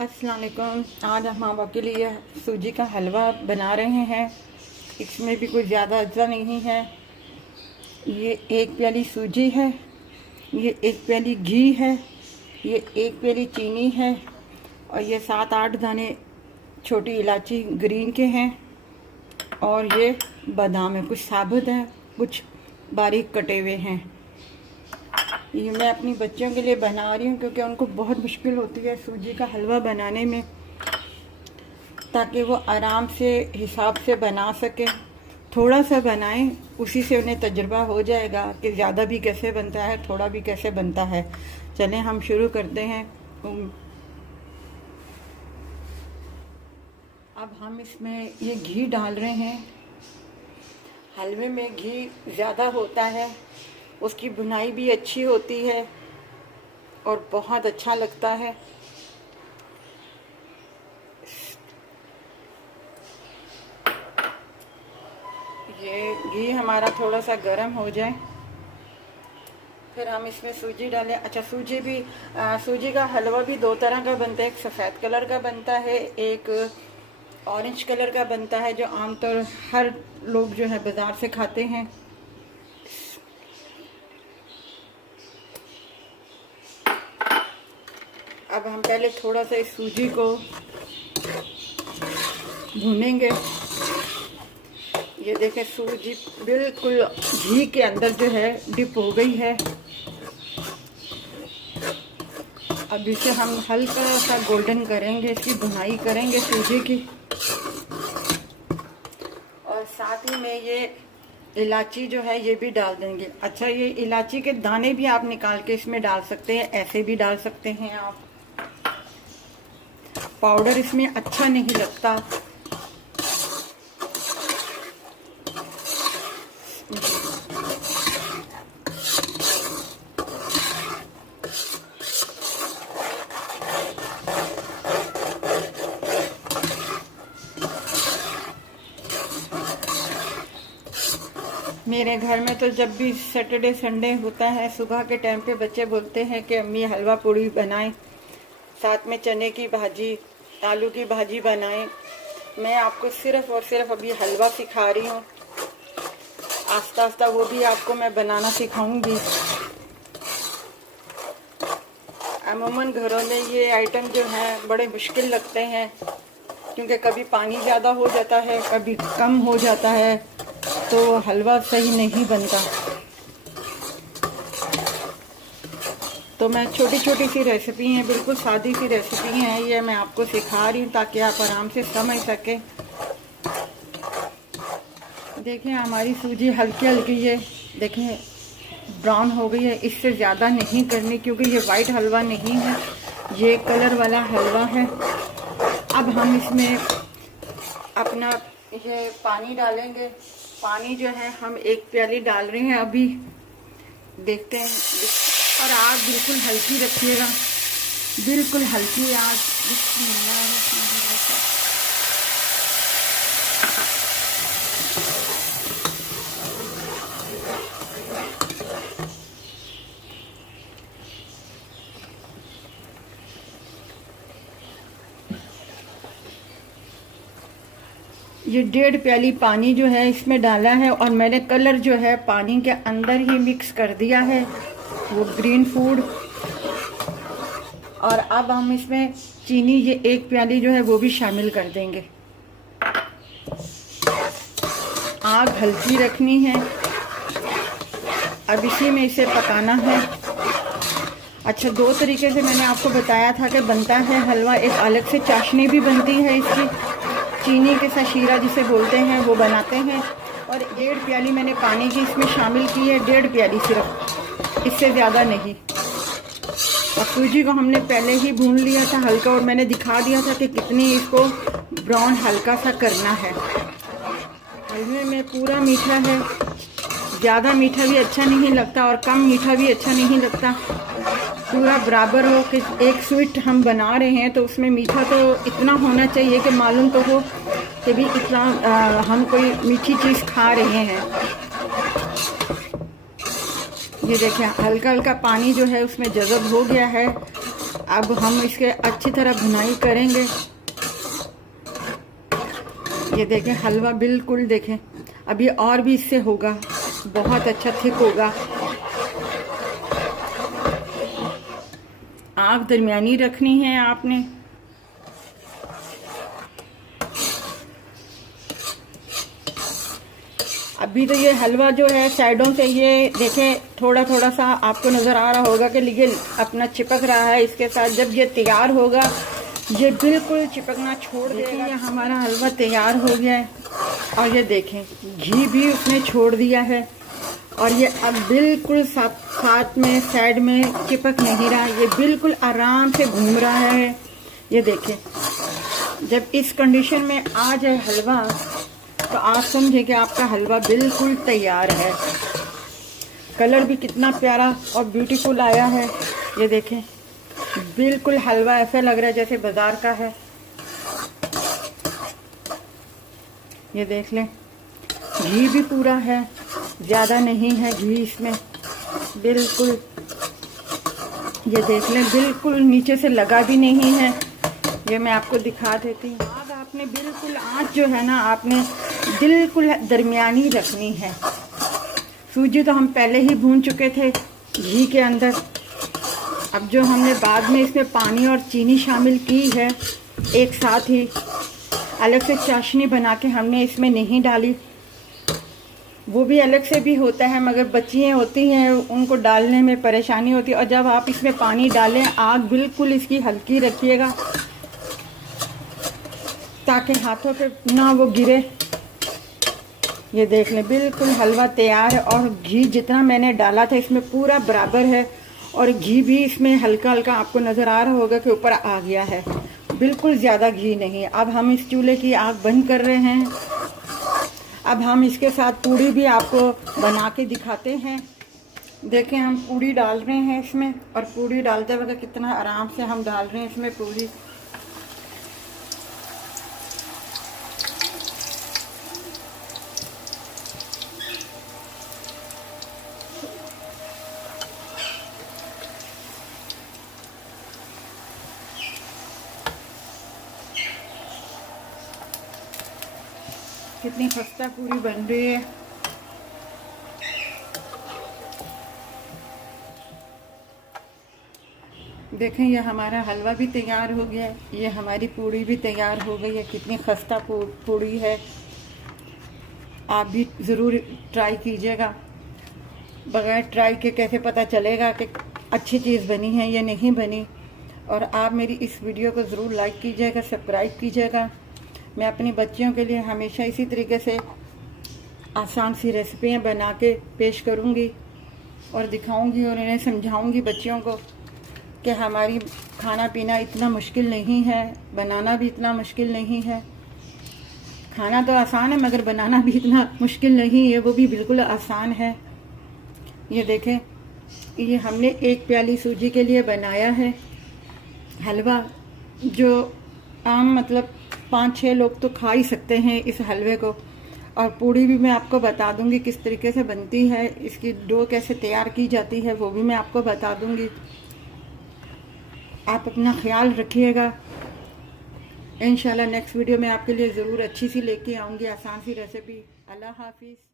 अस्सलाम वालेकुम। आज हम आपके लिए सूजी का हलवा बना रहे हैं। इसमें भी कुछ ज़्यादा अज्जा नहीं है। ये 1 प्याली सूजी है, ये 1 प्याली घी है, ये 1 प्याली चीनी है और ये 7-8 दाने छोटी इलायची ग्रीन के हैं और ये बादाम है। कुछ साबुत है, कुछ बारीक कटे हुए हैं। ये मैं अपनी बच्चियों के लिए बना रही हूँ क्योंकि उनको बहुत मुश्किल होती है सूजी का हलवा बनाने में, ताकि वो आराम से हिसाब से बना सके। थोड़ा सा बनाएं, उसी से उन्हें तजुर्बा हो जाएगा कि ज़्यादा भी कैसे बनता है, थोड़ा भी कैसे बनता है। चलें हम शुरू करते हैं। अब हम इसमें ये घी डाल रहे हैं। हलवे में घी ज़्यादा होता है, उसकी बुनाई भी अच्छी होती है और बहुत अच्छा लगता है। ये घी हमारा थोड़ा सा गर्म हो जाए, फिर हम इसमें सूजी डालें। अच्छा, सूजी का हलवा भी 2 तरह का बनता है। एक सफ़ेद कलर का बनता है, एक ऑरेंज कलर का बनता है, जो आमतौर हर लोग जो है बाज़ार से खाते हैं। अब हम पहले थोड़ा सा इस सूजी को भूनेंगे। ये देखें, सूजी बिल्कुल घी के अंदर जो है डिप हो गई है। अब इसे हम हल्का सा गोल्डन करेंगे, इसकी भुनाई करेंगे सूजी की। और साथ ही में ये इलायची जो है ये भी डाल देंगे। अच्छा, ये इलायची के दाने भी आप निकाल के इसमें डाल सकते हैं, ऐसे भी डाल सकते हैं आप। पाउडर इसमें अच्छा नहीं लगता। मेरे घर में तो जब भी सैटरडे संडे होता है, सुबह के टाइम पे बच्चे बोलते हैं कि अम्मी हलवा पूड़ी बनाएं, साथ में चने की भाजी, आलू की भाजी बनाएं। मैं आपको सिर्फ और सिर्फ अभी हलवा सिखा रही हूँ। आस्ता आस्ता वो भी आपको मैं बनाना सिखाऊंगी। अमूमन घरों में ये आइटम जो है बड़े मुश्किल लगते हैं, क्योंकि कभी पानी ज़्यादा हो जाता है, कभी कम हो जाता है, तो हलवा सही नहीं बनता। तो मैं छोटी छोटी सी रेसिपी हैं, बिल्कुल सादी सी रेसिपी हैं, ये मैं आपको सिखा रही हूँ ताकि आप आराम से समझ सकें। देखें, हमारी सूजी हल्की हल्की ये देखें ब्राउन हो गई है। इससे ज़्यादा नहीं करनी, क्योंकि ये वाइट हलवा नहीं है, ये कलर वाला हलवा है। अब हम इसमें अपना ये पानी डालेंगे। पानी जो है हम 1 प्याली डाल रहे हैं अभी। देखते हैं, और आग बिल्कुल हल्की रखिएगा, बिल्कुल हल्की आग। ये 1.5 प्याली पानी जो है इसमें डाला है, और मैंने कलर जो है पानी के अंदर ही मिक्स कर दिया है, वो ग्रीन फूड। और अब हम इसमें चीनी, ये 1 प्याली जो है वो भी शामिल कर देंगे। आग हल्की रखनी है, अब इसी में इसे पकाना है। अच्छा, 2 तरीके से मैंने आपको बताया था कि बनता है हलवा। एक अलग से चाशनी भी बनती है इसकी, चीनी के साथ शीरा जिसे बोलते हैं, वो बनाते हैं। और 1.5 प्याली मैंने पानी की इसमें शामिल की है, 1.5 प्याली सिर्फ, इससे ज़्यादा नहीं। और सूजी को हमने पहले ही भून लिया था हल्का, और मैंने दिखा दिया था कि कितनी इसको ब्राउन हल्का सा करना है। हलवे में पूरा मीठा है, ज़्यादा मीठा भी अच्छा नहीं लगता और कम मीठा भी अच्छा नहीं लगता। पूरा बराबर हो कि एक स्वीट हम बना रहे हैं तो उसमें मीठा तो इतना होना चाहिए कि मालूम तो हो कि भी इतना हम कोई मीठी चीज़ खा रहे हैं। ये देखिए, हल्का हल्का पानी जो है उसमें जज़ब हो गया है। अब हम इसके अच्छी तरह भुनाई करेंगे। ये देखें हलवा बिल्कुल देखें, अभी और भी इससे होगा, बहुत अच्छा थिक होगा। आग दरमियानी रखनी है आपने। अभी तो ये हलवा जो है साइडों से ये देखें थोड़ा थोड़ा सा आपको नज़र आ रहा होगा कि ये अपना चिपक रहा है इसके साथ। जब ये तैयार होगा ये बिल्कुल चिपकना छोड़ देगा। ये हमारा हलवा तैयार हो गया है और ये देखें घी भी उसने छोड़ दिया है और ये अब बिल्कुल साथ में साइड में चिपक नहीं रहा, ये बिल्कुल आराम से घूम रहा है। ये देखें जब इस कंडीशन में आ जाए हलवा तो आप समझे कि आपका हलवा बिल्कुल तैयार है। कलर भी कितना प्यारा और ब्यूटीफुल आया है। ये देखें बिल्कुल हलवा ऐसा लग रहा है जैसे बाजार का है। ये देख लें घी भी पूरा है, ज़्यादा नहीं है घी इसमें बिल्कुल। ये देख लें बिल्कुल नीचे से लगा भी नहीं है। ये मैं आपको दिखा देती हूँ। आग आपने बिल्कुल आँच जो है ना आपने बिल्कुल दरमियानी रखनी है। सूजी तो हम पहले ही भून चुके थे घी के अंदर। अब जो हमने बाद में इसमें पानी और चीनी शामिल की है एक साथ ही, अलग से चाशनी बना के हमने इसमें नहीं डाली। वो भी अलग से भी होता है मगर बच्चियाँ होती हैं उनको डालने में परेशानी होती है। और जब आप इसमें पानी डालें आग बिल्कुल इसकी हल्की रखिएगा ताकि हाथों पे ना वो गिरे। ये देख लें बिल्कुल हलवा तैयार है और घी जितना मैंने डाला था इसमें पूरा बराबर है और घी भी इसमें हल्का हल्का आपको नज़र आ रहा होगा कि ऊपर आ गया है, बिल्कुल ज़्यादा घी नहीं। अब हम इस चूल्हे की आग बंद कर रहे हैं। अब हम इसके साथ पूड़ी भी आपको बना के दिखाते हैं। देखें हम पूड़ी डाल रहे हैं इसमें और पूड़ी डालते वक्त कितना आराम से हम डाल रहे हैं इसमें पूड़ी। कितनी खस्ता पूरी बन रही है। देखें ये हमारा हलवा भी तैयार हो गया है, ये हमारी पूड़ी भी तैयार हो गई है। कितनी खस्ता पूड़ी है। आप भी ज़रूर ट्राई कीजिएगा। बगैर ट्राई के कैसे पता चलेगा कि अच्छी चीज़ बनी है या नहीं बनी। और आप मेरी इस वीडियो को ज़रूर लाइक कीजिएगा, सब्सक्राइब कीजिएगा। मैं अपनी बच्चियों के लिए हमेशा इसी तरीके से आसान सी रेसिपियाँ बना के पेश करूँगी और दिखाऊँगी और इन्हें समझाऊँगी बच्चियों को कि हमारी खाना पीना इतना मुश्किल नहीं है, बनाना भी इतना मुश्किल नहीं है। खाना तो आसान है मगर बनाना भी इतना मुश्किल नहीं है, वो भी बिल्कुल आसान है। ये देखें ये हमने एक प्याली सूजी के लिए बनाया है हलवा, जो आम मतलब 5-6 लोग तो खा ही सकते हैं इस हलवे को। और पूड़ी भी मैं आपको बता दूंगी किस तरीके से बनती है, इसकी डो कैसे तैयार की जाती है वो भी मैं आपको बता दूंगी। आप अपना ख्याल रखिएगा। इंशाल्लाह नेक्स्ट वीडियो में आपके लिए ज़रूर अच्छी सी लेके आऊँगी, आसान सी रेसिपी। अल्लाह हाफिज़।